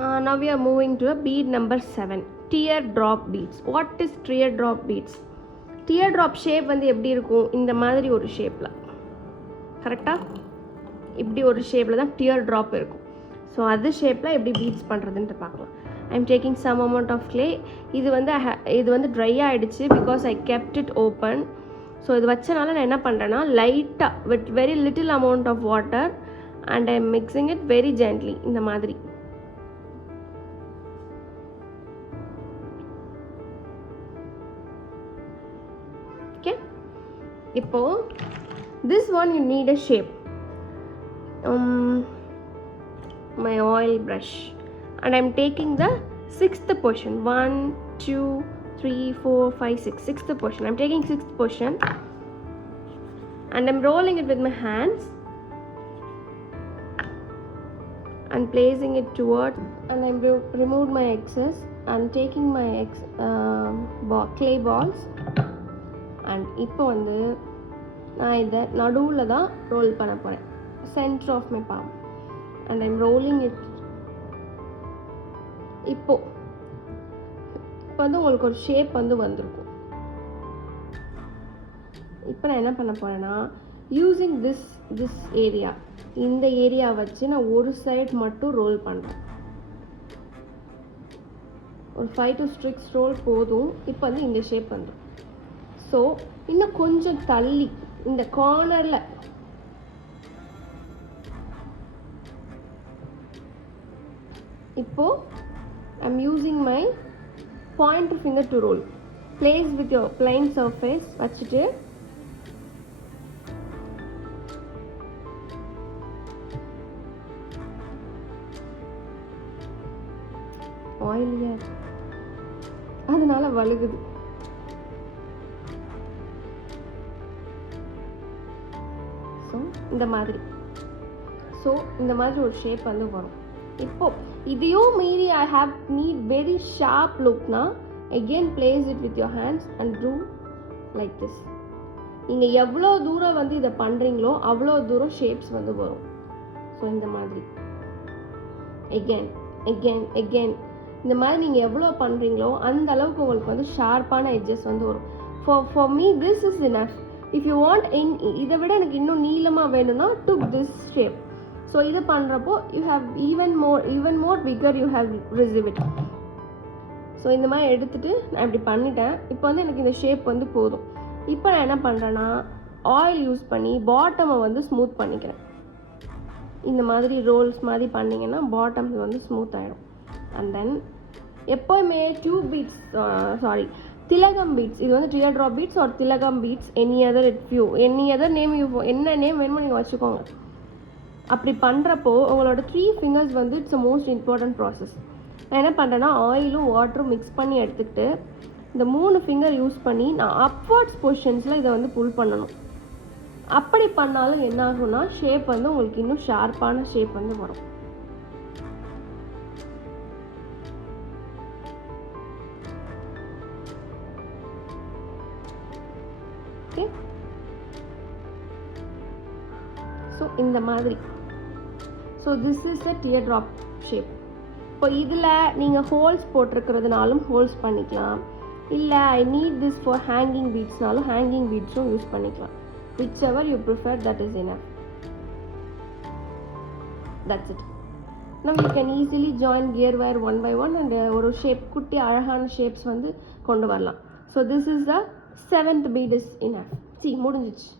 Now we are moving to a bead number 7, teardrop beads. What is teardrop beads? Teardrop shape வந்து எப்படி இருக்கும்? இந்த மாதிரி ஒரு ஷேப்ல, கரெக்டா? இப்படி ஒரு ஷேப்ல தான் teardrop இருக்கும். ஸோ அது ஷேப்பில் எப்படி பீட்ஸ் பண்ணுறதுன்ட்டு பார்க்கலாம். I am taking some amount of clay. இது வந்து ட்ரை ஆகிடுச்சு because I kept it open. So இது வச்சனால நான் என்ன பண்ணுறேன்னா லைட்டாக with very little amount of water and I am mixing it very gently இந்த மாதிரி. ஓகே, இப்போ this one you need a shape. My oil brush and I'm taking the 6th portion, 1 2 3 4 5 6, 6th portion. I'm taking 6th portion and I'm rolling it with my hands and placing it toward, and I'm removed my excess. I'm taking my clay balls and இப்போ வந்து நான் இதை நடுவில் தான் role பண்ண போகிறேன், center of my palm, and I'm rolling it. இப்போ வந்து உங்களுக்கு ஒரு ஷேப் வந்து வந்திருக்கும். இப்போ நான் என்ன பண்ண போறேன்னா யூசிங் திஸ் ஏரியா, இந்த ஏரியா வச்சு நான் ஒரு சைடு மட்டும் ரோல் பண்ணுறேன். ஒரு 5 to 6 ரோல் போதும். இப்போ வந்து இந்த ஷேப் வந்துடும். ஸோ இன்னும் கொஞ்சம் தள்ளி இந்த கார்னரில் இப்போ I'm using my pointer finger to roll. Place with your plain surface வச்சிட்டு ஆயிலியா அதனால வழுகுது. ஸோ இந்த மாதிரி ஒரு ஷேப் வந்து வரும். இப்போ இதையும் மீறி I have need very sharp look na, again place it with your hands and do like this. நீங்க எவ்வளோ தூரம் வந்து இதை பண்றீங்களோ அவ்வளோ தூரம் ஷேப்ஸ் வந்து வரும். ஸோ இந்த மாதிரி again இந்த மாதிரி நீங்கள் எவ்வளோ பண்ணுறீங்களோ அந்த அளவுக்கு உங்களுக்கு வந்து ஷார்ப்பான எட்ஜஸ் வந்து வரும். for me this is enough. if you want இதை விட எனக்கு இன்னும் நீளமாக வேணும்னா took this shape. ஸோ இது பண்ணுறப்போ you have even more bigger you have receive it. So இந்த மாதிரி எடுத்துகிட்டு நான் இப்படி பண்ணிட்டேன். இப்போ வந்து எனக்கு இந்த ஷேப் வந்து போதும். இப்போ நான் என்ன பண்ணுறேன்னா ஆயில் யூஸ் பண்ணி பாட்டமை வந்து ஸ்மூத் பண்ணிக்கிறேன். இந்த மாதிரி ரோல்ஸ் மாதிரி பண்ணிங்கன்னா பாட்டம் வந்து ஸ்மூத் ஆகிடும். அண்ட் தென் எப்போயுமே திலகம் பீட்ஸ், இது வந்து teardrop beads or திலகம் பீட்ஸ், எனி அதர் நேம் என்ன நேம் வேணுமோ நீங்கள் வச்சுக்கோங்க. அப்படி பண்ணுறப்போ உங்களோட 3 fingers வந்து it's a most important process. நான் என்ன பண்ணுறேன்னா ஆயிலும் வாட்டரும் மிக்ஸ் பண்ணி எடுத்துக்கிட்டு இந்த 3 ஃபிங்கர் யூஸ் பண்ணி நான் அப்வர்ட்ஸ் பொசிஷன்ஸில் இதை வந்து புல் பண்ணணும். அப்படி பண்ணாலும் என்ன ஆகும்னா ஷேப் வந்து உங்களுக்கு இன்னும் ஷார்ப்பான ஷேப் வந்து வரும். ஓகே, ஸோ இந்த மாதிரி. So this is a teardrop shape. இப்போ இதில் நீங்கள் ஹோல்ஸ் போட்டிருக்கிறதுனாலும் ஹோல்ஸ் பண்ணிக்கலாம், இல்லை I need this for hanging பீட்ஸ்னாலும் ஹேங்கிங் பீட்ஸும் யூஸ் பண்ணிக்கலாம். whichever you prefer, that is enough. That's it. Now you can easily join gear wire one by one and ஒரு ஷேப் குட்டி அழகான ஷேப்ஸ் வந்து கொண்டு வரலாம். So this is the 7th bead is enough. See, முடிஞ்சிச்சு.